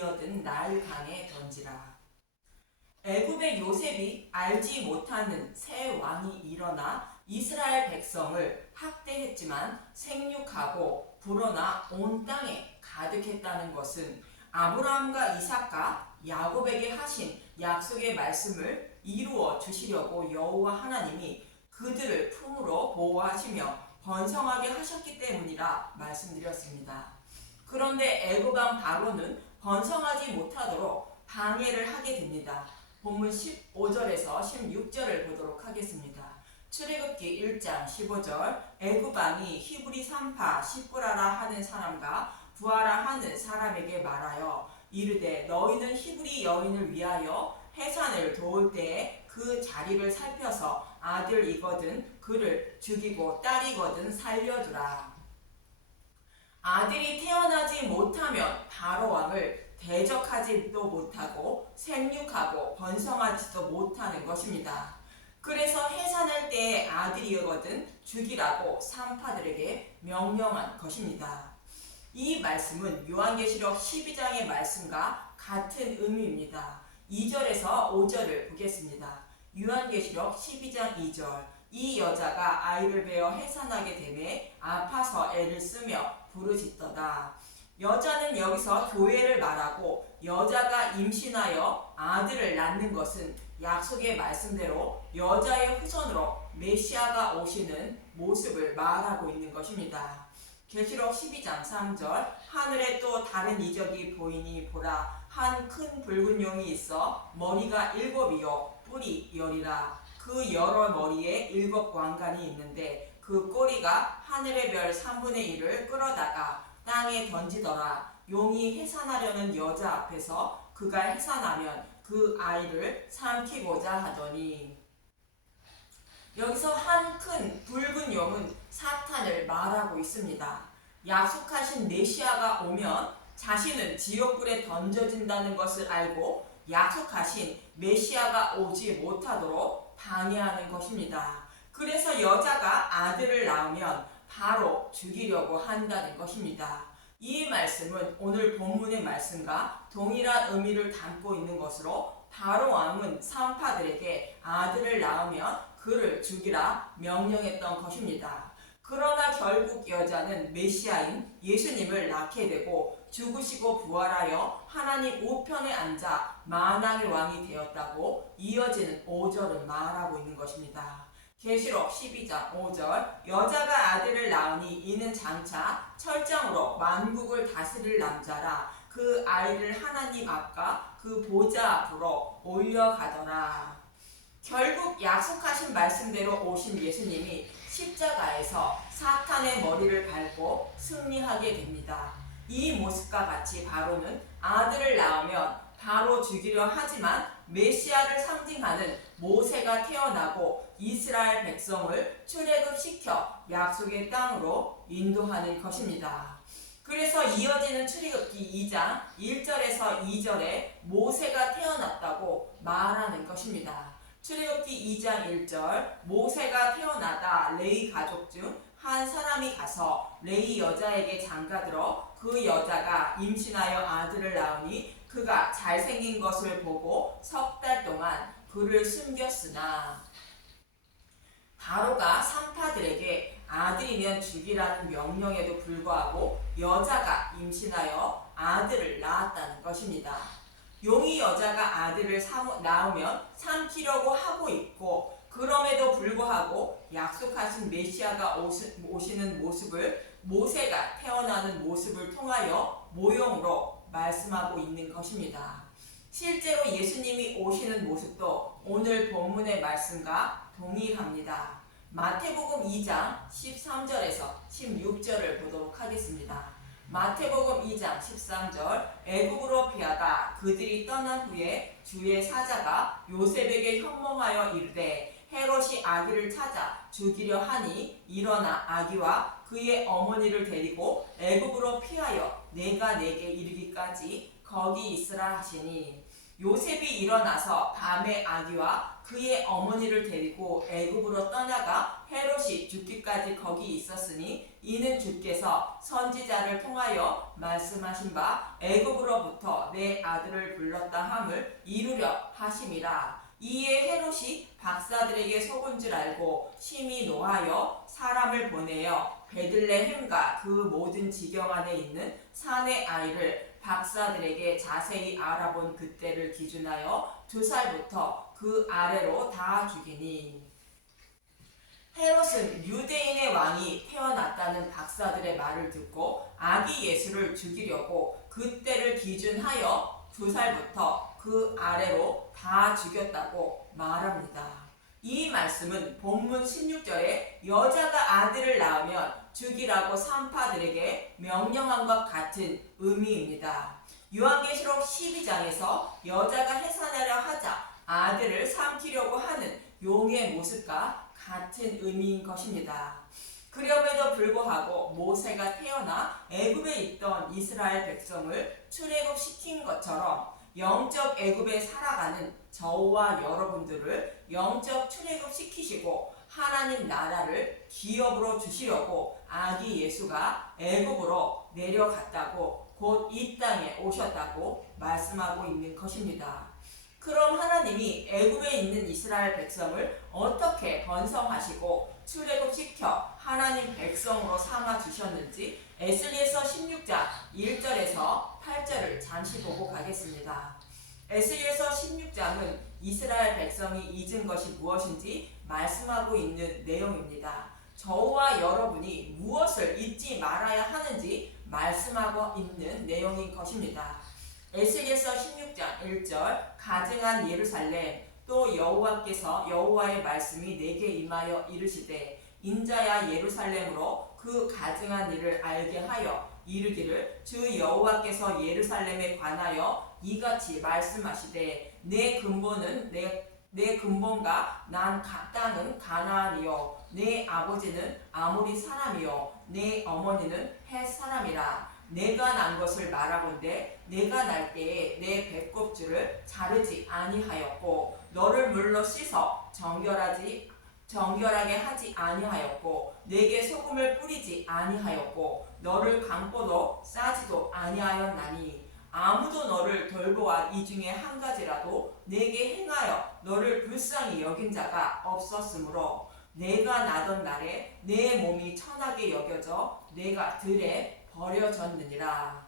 이어든 나일 강에 던지라. 애굽의 요셉이 알지 못하는 새 왕이 일어나 이스라엘 백성을 학대했지만 생육하고 불어나 온 땅에 가득했다는 것은 아브라함과 이삭과 야곱에게 하신 약속의 말씀을 이루어 주시려고 여호와 하나님이 그들을 품으로 보호하시며 번성하게 하셨기 때문이라 말씀드렸습니다. 그런데 애굽 왕 바로는 번성하지 못하도록 방해를 하게 됩니다. 본문 15절에서 16절을 보도록 하겠습니다. 출애굽기 1장 15절 애굽 왕이 히브리 산파 시브라라 하는 사람과 부하라 하는 사람에게 말하여 이르되 너희는 히브리 여인을 위하여 해산을 도울 때에 그 자리를 살펴서 아들이거든 그를 죽이고 딸이거든 살려두라. 아들이 태어나지 못하면 바로 왕을 대적하지도 못하고 생육하고 번성하지도 못하는 것입니다. 그래서 해산할 때에 아들이거든 죽이라고 산파들에게 명령한 것입니다. 이 말씀은 요한계시록 12장의 말씀과 같은 의미입니다. 2절에서 5절을 보겠습니다. 요한계시록 12장 2절 이 여자가 아이를 베어 해산하게 되매 아파서 애를 쓰며 부르짖더다. 여자는 여기서 교회를 말하고 여자가 임신하여 아들을 낳는 것은 약속의 말씀대로 여자의 후손으로 메시아가 오시는 모습을 말하고 있는 것입니다. 계시록 12장 3절 하늘에 또 다른 이적이 보이니 보라 한 큰 붉은 용이 있어 머리가 7이요 뿔이 10이라. 그 여러 머리에 7 왕관이 있는데 그 꼬리가 하늘의 별 3분의 1을 끌어다가 땅에 던지더라. 용이 해산하려는 여자 앞에서 그가 해산하면 그 아이를 삼키고자 하더니. 여기서 한 큰 붉은 용은 사탄을 말하고 있습니다. 약속하신 메시아가 오면 자신은 지옥불에 던져진다는 것을 알고 약속하신 메시아가 오지 못하도록 방해하는 것입니다. 그래서 여자가 아들을 낳으면 바로 죽이려고 한다는 것입니다. 이 말씀은 오늘 본문의 말씀과 동일한 의미를 담고 있는 것으로 바로 왕은 산파들에게 아들을 낳으면 그를 죽이라 명령했던 것입니다. 그러나 결국 여자는 메시아인 예수님을 낳게 되고 죽으시고 부활하여 하나님 우편에 앉아 만왕의 왕이 되었다고 이어지는 5절은 말하고 있는 것입니다. 계시록 12장 5절 여자가 아들을 낳으니 이는 장차 철장으로 만국을 다스릴 남자라. 그 아이를 하나님 앞과 그 보좌 앞으로 올려가더라. 결국 약속하신 말씀대로 오신 예수님이 십자가에서 사탄의 머리를 밟고 승리하게 됩니다. 이 모습과 같이 바로는 아들을 낳으면 바로 죽이려 하지만 메시아를 상징하는 모세가 태어나고 이스라엘 백성을 출애굽시켜 약속의 땅으로 인도하는 것입니다. 그래서 이어지는 출애굽기 2장 1절에서 2절에 모세가 태어났다고 말하는 것입니다. 출애굽기 2장 1절 모세가 태어나다 레위 가족 중 한 사람이 가서 레위 여자에게 장가들어 그 여자가 임신하여 아들을 낳으니 그가 잘생긴 것을 보고 석 달 동안 그를 숨겼으나. 바로가 산파들에게 아들이면 죽이라는 명령에도 불구하고 여자가 임신하여 아들을 낳았다는 것입니다. 용이 여자가 아들을 낳으면 삼키려고 하고 있고 그럼에도 불구하고 약속하신 메시아가 오시는 모습을 모세가 태어나는 모습을 통하여 모형으로 말씀하고 있는 것입니다. 실제로 예수님이 오시는 모습도 오늘 본문의 말씀과 동일합니다. 마태복음 2장 13절에서 16절을 보도록 하겠습니다. 마태복음 2장 13절 애굽으로 피하다 그들이 떠난 후에 주의 사자가 요셉에게 현몽하여 이르되 헤롯이 아기를 찾아 죽이려 하니 일어나 아기와 그의 어머니를 데리고 애굽으로 피하여 내가 내게 이르기까지 거기 있으라 하시니. 요셉이 일어나서 밤에 아기와 그의 어머니를 데리고 애굽으로 떠나가 헤롯이 죽기까지 거기 있었으니 이는 주께서 선지자를 통하여 말씀하신 바 애굽으로부터 내 아들을 불렀다 함을 이루려 하심이라. 이에 헤롯이 박사들에게 속은 줄 알고 심히 노하여 사람을 보내어 베들레헴과 그 모든 지경 안에 있는 산의 아이를 박사들에게 자세히 알아본 그때를 기준하여 2살부터 그 아래로 다 죽이니. 헤롯은 유대인의 왕이 태어났다는 박사들의 말을 듣고 아기 예수를 죽이려고 그때를 기준하여 2살부터 그 아래로 다 죽였다고 말합니다. 이 말씀은 본문 16절에 여자가 아들을 낳으면 죽이라고 산파들에게 명령한 것 같은 의미입니다. 요한계시록 12장에서 여자가 해산하려 하자 아들을 삼키려고 하는 용의 모습과 같은 의미인 것입니다. 그럼에도 불구하고 모세가 태어나 애굽에 있던 이스라엘 백성을 출애굽시킨 것처럼 영적 애굽에 살아가는 저와 여러분들을 영적 출애굽시키시고 하나님 나라를 기업으로 주시려고 아기 예수가 애굽으로 내려갔다고 곧 이 땅에 오셨다고 말씀하고 있는 것입니다. 그럼 하나님이 애굽에 있는 이스라엘 백성을 어떻게 번성하시고 출애굽시켜 하나님 백성으로 삼아 주셨는지 에스겔서 16장 1절에서 8절을 잠시 보고 가겠습니다. 에스겔서 16장은 이스라엘 백성이 잊은 것이 무엇인지 말씀하고 있는 내용입니다. 저와 여러분이 무엇을 잊지 말아야 하는지 말씀하고 있는 내용인 것입니다. 에스겔서 16장 1절 가증한 예루살렘 또 여호와의 말씀이 내게 임하여 이르시되 인자야 예루살렘으로 그 가증한 일을 알게 하여 이르기를 주 여호와께서 예루살렘에 관하여 이같이 말씀하시되 내 근본과 난 땅은 가나안이요 내 아버지는 아모리 사람이요 내 어머니는 헷 사람이라. 내가 난 것을 말하건대 내가 날 때에 내 배꼽줄을 자르지 아니하였고 너를 물로 씻어 정결하게 하지 아니하였고 내게 소금을 뿌리지 아니하였고 너를 강포도 싸지도 아니하였나니 아무도 너를 돌보아 이 중에 한 가지라도 내게 행하여 너를 불쌍히 여긴 자가 없었으므로 내가 나던 날에 내 몸이 천하게 여겨져 내가 들에 버려졌느니라.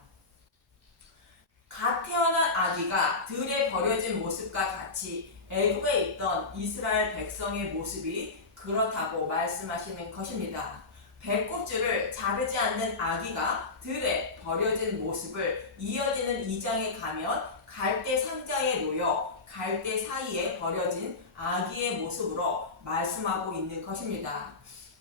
갓 태어난 아기가 들에 버려진 모습과 같이 애굽에 있던 이스라엘 백성의 모습이 그렇다고 말씀하시는 것입니다. 배꼽줄을 자르지 않는 아기가 들에 버려진 모습을 이어지는 2장에 가면 갈대 상자에 놓여 갈대 사이에 버려진 아기의 모습으로 말씀하고 있는 것입니다.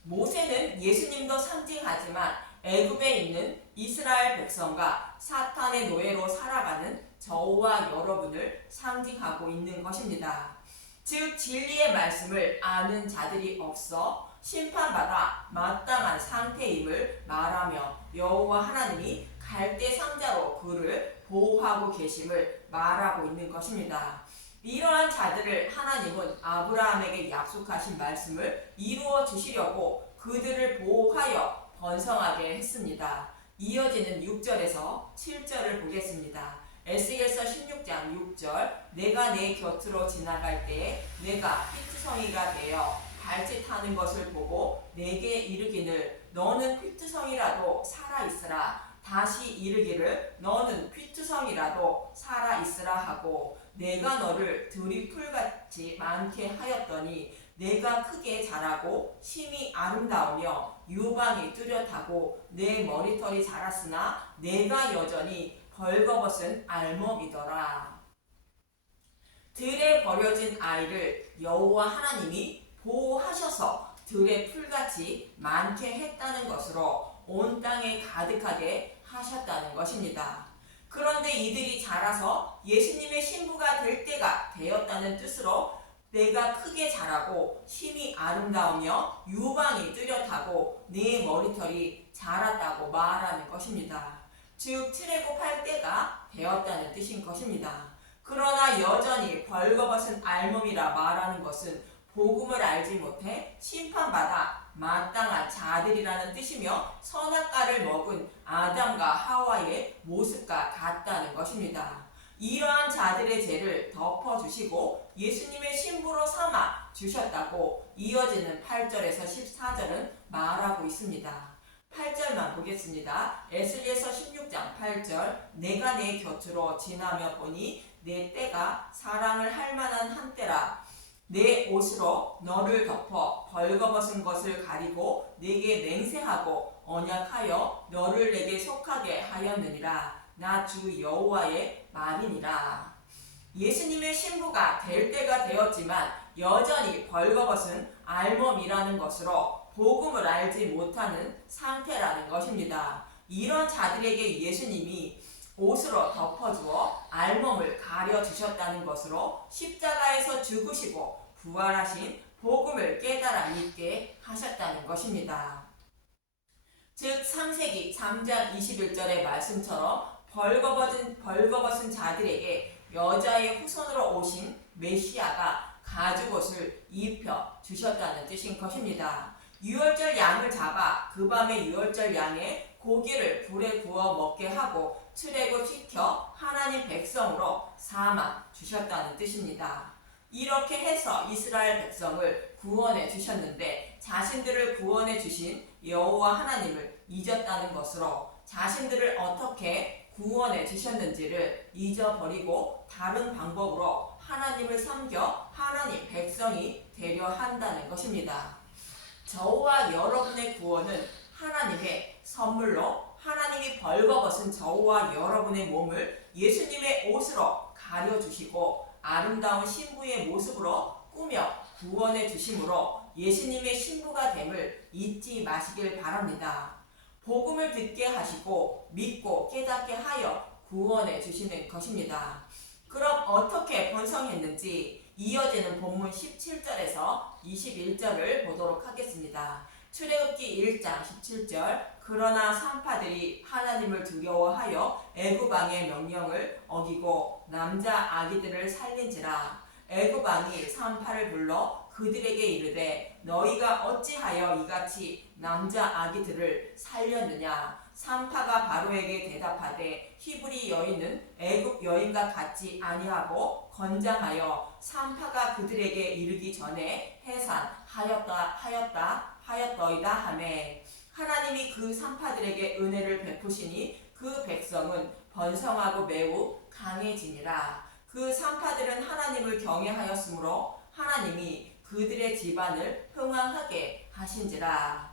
모세는 예수님도 상징하지만 애굽에 있는 이스라엘 백성과 사탄의 노예로 살아가는 저와 여러분을 상징하고 있는 것입니다. 즉 진리의 말씀을 아는 자들이 없어 심판받아 마땅한 상태임을 말하며 여호와 하나님이 갈대 상자로 그를 보호하고 계심을 말하고 있는 것입니다. 이러한 자들을 하나님은 아브라함에게 약속하신 말씀을 이루어 주시려고 그들을 보호하여 번성하게 했습니다. 이어지는 6절에서 7절을 보겠습니다. 에스겔서 16장 6절 내가 내 곁으로 지나갈 때에 내가 피투성이가 되어 발짓하는 것을 보고 내게 이르기를 너는 피투성이라도 살아있으라. 다시 이르기를 너는 피투성이라도 살아있으라 하고 내가 너를 들이 풀같이 많게 하였더니 내가 크게 자라고 심히 아름다우며 유방이 뚜렷하고 내 머리털이 자랐으나 내가 여전히 벌거벗은 알몸이더라. 들에 버려진 아이를 여호와 하나님이 보호하셔서 들의 풀같이 많게 했다는 것으로 온 땅에 가득하게 하셨다는 것입니다. 그런데 이들이 자라서 예수님의 신부가 될 때가 되었다는 뜻으로 내가 크게 자라고 심히 아름다우며 유방이 뚜렷하고 네 머리털이 자랐다고 말하는 것입니다. 즉 출애굽할 때가 되었다는 뜻인 것입니다. 그러나 여전히 벌거벗은 알몸이라 말하는 것은 복음을 알지 못해 심판받아 마땅한 자들이라는 뜻이며 선악과를 먹은 아담과 하와의 모습과 같다는 것입니다. 이러한 자들의 죄를 덮어주시고 예수님의 신부로 삼아 주셨다고 이어지는 8절에서 14절은 말하고 있습니다. 8절만 보겠습니다. 에스겔서 16장 8절 내가 내 곁으로 지나며 보니 내 때가 사랑을 할 만한 한때라. 내 옷으로 너를 덮어 벌거벗은 것을 가리고 내게 맹세하고 언약하여 너를 내게 속하게 하였느니라. 나 주 여호와의 말이니라. 예수님의 신부가 될 때가 되었지만 여전히 벌거벗은 알몸이라는 것으로 복음을 알지 못하는 상태라는 것입니다. 이런 자들에게 예수님이 옷으로 덮어주어 알몸을 가려주셨다는 것으로 십자가에서 죽으시고 부활하신 복음을 깨달아 믿게 하셨다는 것입니다. 즉 창세기 3장 21절의 말씀처럼 벌거벗은 자들에게 여자의 후손으로 오신 메시아가 가죽옷을 입혀 주셨다는 뜻인 것입니다. 유월절 양을 잡아 그 밤에 유월절 양의 고기를 불에 구워 먹게 하고 출애굽시켜 하나님 백성으로 삼아 주셨다는 뜻입니다. 이렇게 해서 이스라엘 백성을 구원해 주셨는데 자신들을 구원해 주신 여호와 하나님을 잊었다는 것으로 자신들을 어떻게 구원해 주셨는지를 잊어버리고 다른 방법으로 하나님을 섬겨 하나님 백성이 되려 한다는 것입니다. 저와 여러분의 구원은 하나님의 선물로 하나님이 벌거벗은 저와 여러분의 몸을 예수님의 옷으로 가려주시고 아름다운 신부의 모습으로 꾸며 구원해 주심으로 예수님의 신부가 됨을 잊지 마시길 바랍니다. 복음을 듣게 하시고 믿고 깨닫게 하여 구원해 주시는 것입니다. 그럼 어떻게 번성했는지 이어지는 본문 17절에서 21절을 보도록 하겠습니다. 출애굽기 1장 17절 그러나 산파들이 하나님을 두려워하여 애굽 왕의 명령을 어기고 남자 아기들을 살린지라. 애굽 왕이 산파를 불러 그들에게 이르되 너희가 어찌하여 이같이 남자 아기들을 살렸느냐. 산파가 바로에게 대답하되 히브리 여인은 애굽 여인과 같지 아니하고 건장하여 산파가 그들에게 이르기 전에 해산하였더이다 하매 하나님이 그 산파들에게 은혜를 베푸시니 그 백성은 번성하고 매우 강해지니라. 그 산파들은 하나님을 경외하였으므로 하나님이 그들의 집안을 흥왕하게 하신지라.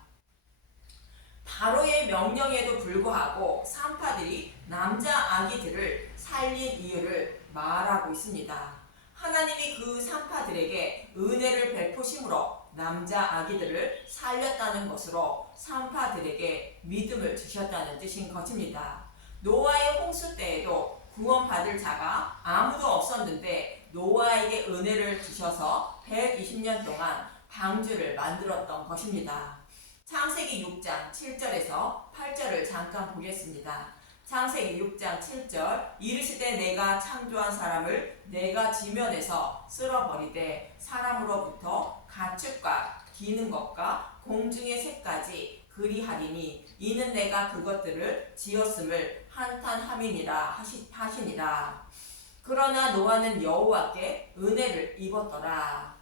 바로의 명령에도 불구하고 산파들이 남자 아기들을 살린 이유를 말하고 있습니다. 하나님이 그 산파들에게 은혜를 베푸심으로 남자 아기들을 살렸다는 것으로 산파들에게 믿음을 주셨다는 뜻인 것입니다. 노아의 홍수 때에도 구원받을 자가 아무도 없었는데 노아에게 은혜를 주셔서 120년 동안 방주를 만들었던 것입니다. 창세기 6장 7절에서 8절을 잠깐 보겠습니다. 창세기 6장 7절 이르시되 내가 창조한 사람을 내가 지면에서 쓸어버리되 사람으로부터 가축과 기는 것과 공중의 새까지 그리하리니 이는 내가 그것들을 지었음을 한탄함이니라 하시니라. 그러나 노아는 여호와께 은혜를 입었더라.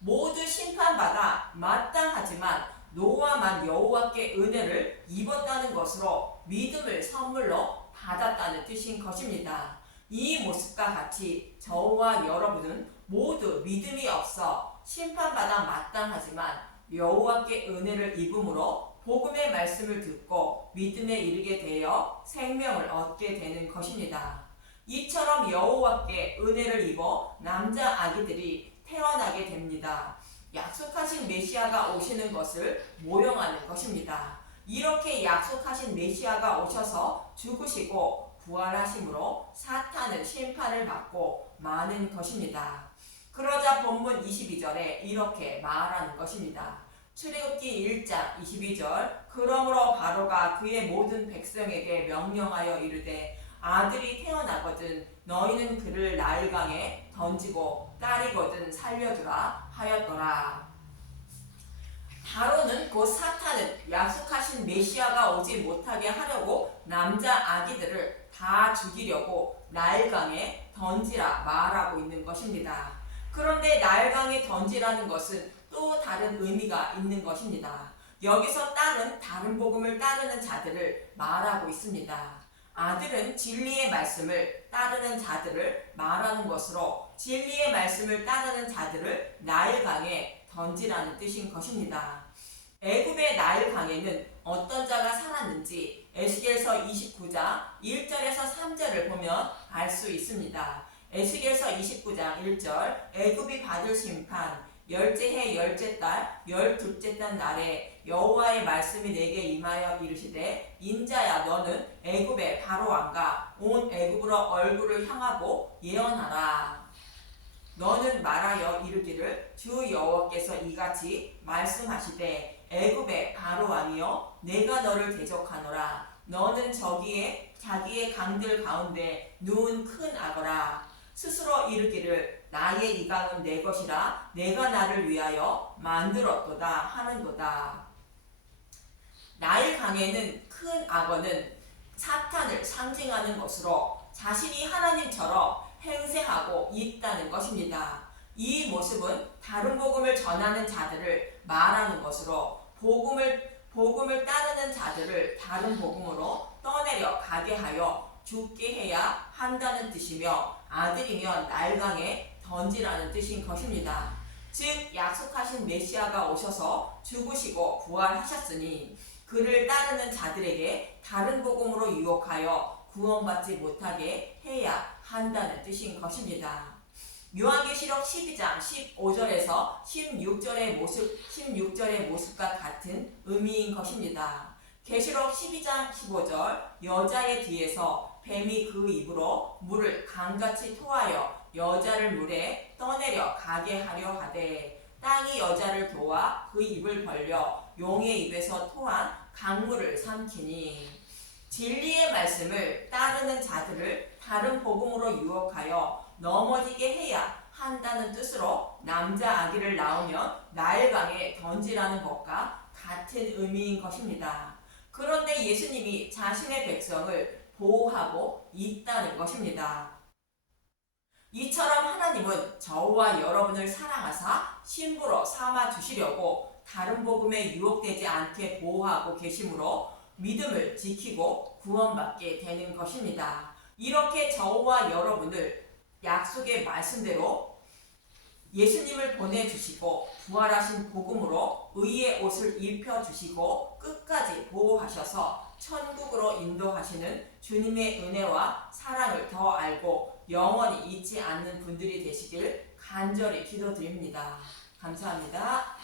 모두 심판받아 마땅하지만 노아만 여호와께 은혜를 입었다는 것으로 믿음을 선물로 받았다는 뜻인 것입니다. 이 모습과 같이 저와 여러분은 모두 믿음이 없어 심판받아 마땅하지만 여호와께 은혜를 입음으로 복음의 말씀을 듣고 믿음에 이르게 되어 생명을 얻게 되는 것입니다. 이처럼 여호와께 은혜를 입어 남자 아기들이 태어나게 됩니다. 약속하신 메시아가 오시는 것을 모형하는 것입니다. 이렇게 약속하신 메시아가 오셔서 죽으시고 부활하심으로 사탄은 심판을 받고 마는 것입니다. 그러자 본문 22절에 이렇게 말하는 것입니다. 출애굽기 1장 22절 그러므로 바로가 그의 모든 백성에게 명령하여 이르되 아들이 태어나거든 너희는 그를 나일강에 던지고 딸이거든 살려주라 하였더라. 바로는 곧 사탄은 약속하신 메시아가 오지 못하게 하려고 남자 아기들을 다 죽이려고 나일강에 던지라 말하고 있는 것입니다. 그런데 나일강에 던지라는 것은 또 다른 의미가 있는 것입니다. 여기서 딸은 다른 복음을 따르는 자들을 말하고 있습니다. 아들은 진리의 말씀을 따르는 자들을 말하는 것으로 진리의 말씀을 따르는 자들을 나일강에 던지라는 뜻인 것입니다. 애굽의 나일강에는 어떤 자가 살았는지 에스겔서 29장 1절에서 3절을 보면 알 수 있습니다. 에스겔서 29장 1절 애굽이 받을 심판 열째 해 열째 달 열둘째 달 날에 여호와의 말씀이 내게 임하여 이르시되 인자야 너는 애굽의 바로 왕과 온 애굽으로 얼굴을 향하고 예언하라. 너는 말하여 이르기를 주 여호와께서 이같이 말씀하시되 애굽의 바로 왕이여 내가 너를 대적하노라. 너는 저기에 자기의 강들 가운데 누운 큰 악어라. 스스로 이르기를 나의 이 강은 내 것이라 내가 나를 위하여 만들었도다 하는도다. 나일 강에는 큰 악어는 사탄을 상징하는 것으로 자신이 하나님처럼 행세하고 있다는 것입니다. 이 모습은 다른 복음을 전하는 자들을 말하는 것으로 복음을 따르는 자들을 다른 복음으로 떠내려 가게 하여 죽게 해야 한다는 뜻이며 아들이면 나일강에 던지라는 뜻인 것입니다. 즉 약속하신 메시아가 오셔서 죽으시고 부활하셨으니 그를 따르는 자들에게 다른 복음으로 유혹하여 구원받지 못하게 해야 한다는 뜻인 것입니다. 요한계시록 12장 15절에서 16절의 모습과 같은 의미인 것입니다. 계시록 12장 15절 여자의 뒤에서 뱀이 그 입으로 물을 강같이 토하여 여자를 물에 떠내려 가게 하려 하되 땅이 여자를 도와 그 입을 벌려 용의 입에서 토한 강물을 삼키니 진리의 말씀을 따르는 자들을 다른 복음으로 유혹하여 넘어지게 해야 한다는 뜻으로 남자 아기를 낳으면 나일강에 던지라는 것과 같은 의미인 것입니다. 그런데 예수님이 자신의 백성을 보호하고 있다는 것입니다. 이처럼 하나님은 저와 여러분을 사랑하사 신부로 삼아 주시려고 다른 복음에 유혹되지 않게 보호하고 계시므로 믿음을 지키고 구원받게 되는 것입니다. 이렇게 저와 여러분을 약속의 말씀대로 예수님을 보내주시고 부활하신 복음으로 의의 옷을 입혀주시고 끝까지 보호하셔서 천국으로 인도하시는 주님의 은혜와 사랑을 더 알고 영원히 잊지 않는 분들이 되시길 간절히 기도드립니다. 감사합니다.